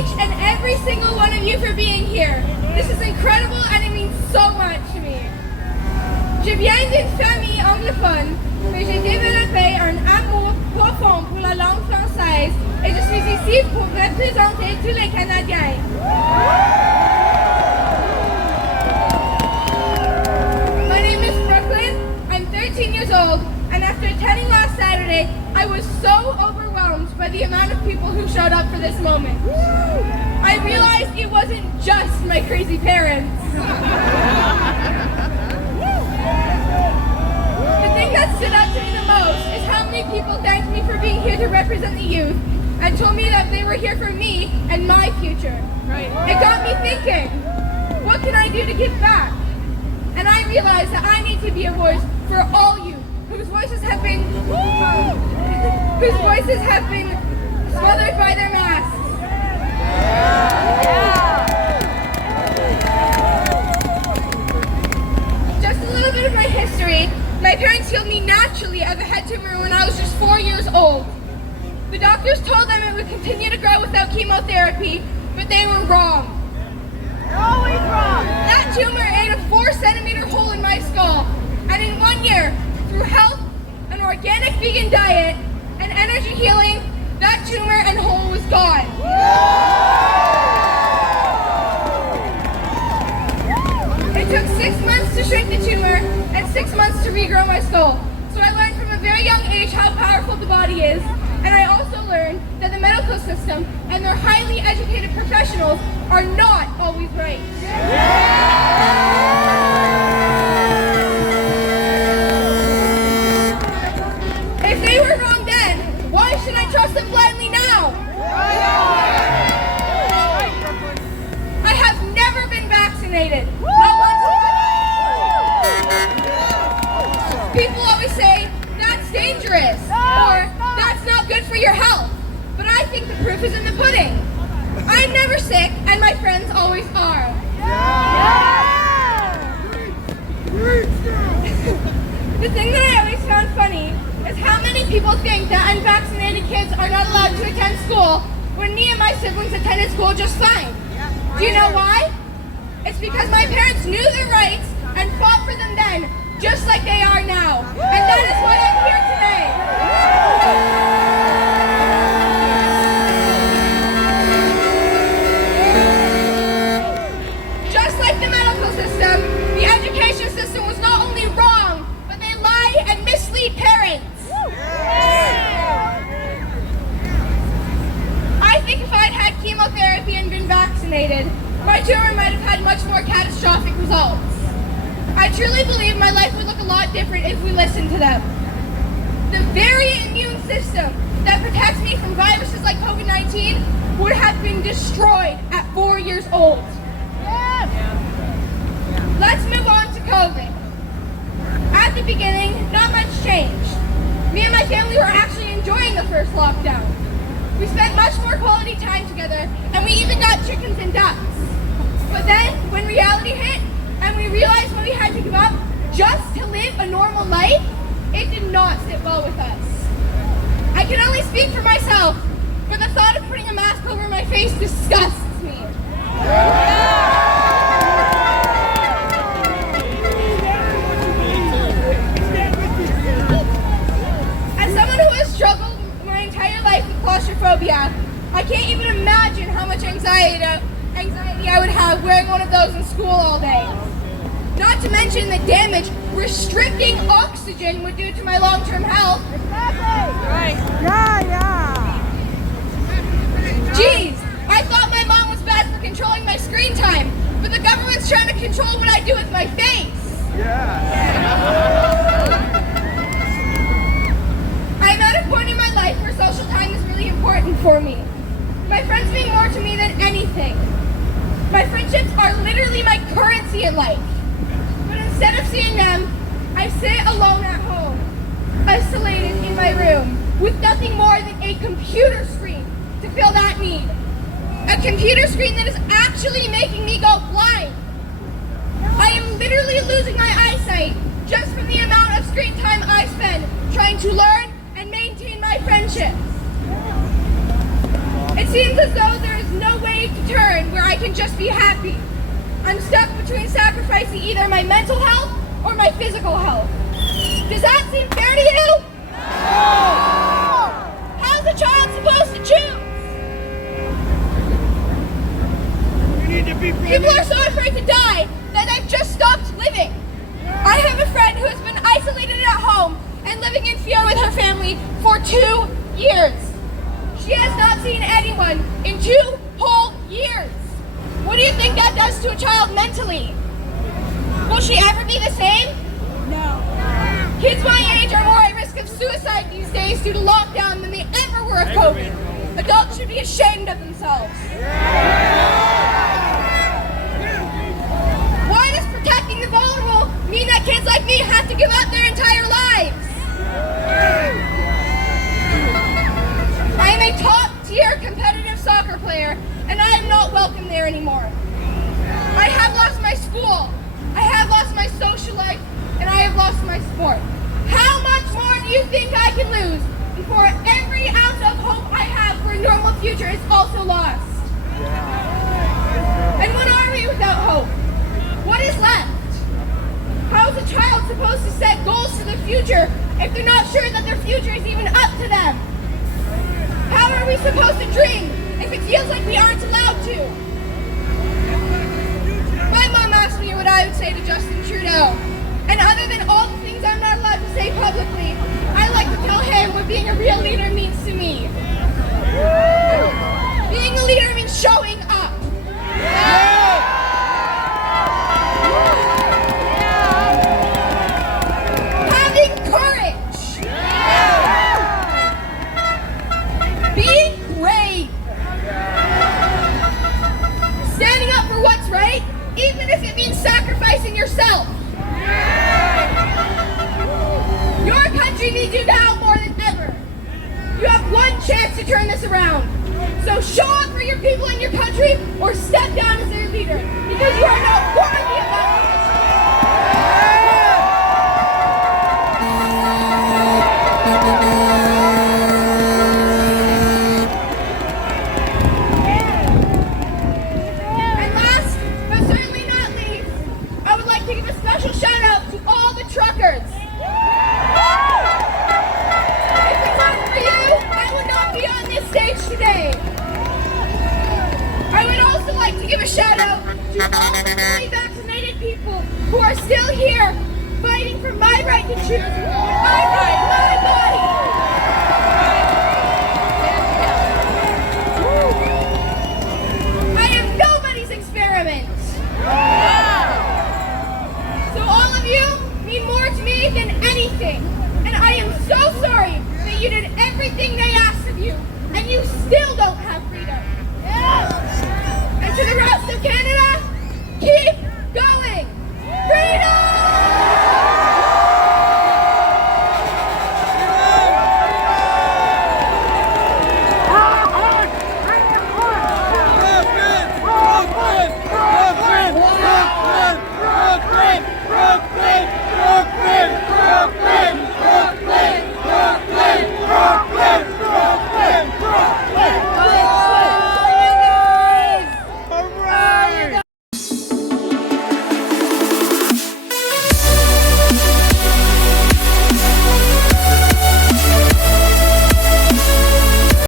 each and every single one of you for being here. This is incredible and it means so much to me. Je viens d'une famille anglophone, mais j'ai développé un amour profond pour la langue française et je suis ici pour représenter tous les Canadiens. My name is Brooklyn, I'm 13 years old, and after attending last Saturday, I was so overwhelmed by the amount of people who showed up for this moment. I realized it wasn't just my crazy parents. The thing that stood out to me the most is how many people thanked me for being here to represent the youth and told me that they were here for me and my future. It got me thinking, what can I do to give back? And I realized that I need to be a voice for all you whose voices have been smothered by their masks. Just a little bit of my history. My parents healed me naturally of a head tumor when I was just 4 years old. The doctors told them it would continue to grow without chemotherapy, but they were wrong. You're always wrong. That tumor ate a 4-centimeter hole in my skull, and in 1 year, through health, an organic vegan diet, and energy healing, that tumor and hole was gone. It took 6 months to shrink the tumor and 6 months to regrow my skull. So I learned from a very young age how powerful the body is, and I also learned that the medical system and their highly educated professionals are not always right. If they were wrong then, why should I trust them blindly now? I have never been vaccinated. Not once. People always say, that's dangerous, or that's not good for your health. But I think the proof is in the pudding. I'm never sick, and my friends always are. The thing that I always found funny is how many people think that unvaccinated kids are not allowed to attend school when me and my siblings attended school just fine. Do you know why? It's because my parents knew their rights and fought for them then, just like they are now. And that is why I'm here today. Just like the medical system, the education system was not only wrong, but they lie and mislead parents. I think if I'd had chemotherapy and been vaccinated, my tumor might have had much more catastrophic results. I truly believe my life would look a lot different if we listened to them. The very immune system that protects me from viruses like COVID-19 would have been destroyed at 4 years old. Let's move on to COVID. At the beginning, not much changed. Me and my family were actually enjoying the first lockdown. We spent much more quality time together, and we even got chickens and ducks. But then, when reality hit, and we realized what we had to give up just to live a normal life, it did not sit well with us. I can only speak for myself, but the thought of putting a mask over my face disgusts me. As someone who has struggled my entire life with claustrophobia, I can't even imagine how much anxiety I would have wearing one of those in school all day. Not to mention the damage restricting oxygen would do to my long-term health. Right. Yeah. Geez, I thought my mom was bad for controlling my screen time, but the government's trying to control what I do with my face. I'm at a point in my life where social time is really important for me. My friends mean more to me than anything. My friendships are literally my currency in life. But instead of seeing them, I sit alone at home, isolated in my room, with nothing more than a computer screen to fill that need. A computer screen that is actually making me go blind. I am literally losing my eyesight just from the amount of screen time I spend trying to learn and maintain my friendships. It seems as though there is no way need to turn where I can just be happy. I'm stuck between sacrificing either my mental health or my physical health. Does that seem fair to you? No! How's a child supposed to choose? People are so afraid to die that they've just stopped living. I have a friend who has been isolated at home and living in fear with her family for 2 years. She has not seen anyone in 2 whole years. What do you think that does to a child mentally? Will she ever be the same? No. Kids my age are more at risk of suicide these days due to lockdown than they ever were of COVID. Adults should be ashamed of themselves. Why does protecting the vulnerable mean that kids like me have to give up their entire lives? I am a top-tier competitive soccer player, and I am not welcome there anymore. I have lost my school, I have lost my social life, and I have lost my sport. How much more do you think I can lose before every ounce of hope I have for a normal future is also lost? And what are we without hope? What is left? How is a child supposed to set goals for the future if they're not sure that their future is even up to them? How are we supposed to dream if it feels like we aren't allowed to? My mom asked me what I would say to Justin Trudeau. And other than all the things I'm not allowed to say publicly, I like to tell him what being a real leader means to me. Being a leader means showing up. Having courage. Being brave. Standing up for what's right, even if it means sacrificing yourself. Your country needs you now more than ever. You have one chance to turn this around. So show up for your people and your country or step down as their leader because you are not worthy of that And last, but certainly not least, I would like to give a special shout out to all the truckers. If it weren't for you, I would not be on this stage today. I would also like to give a shout out to all the fully vaccinated people who are still here fighting for my right to choose what I want in my body.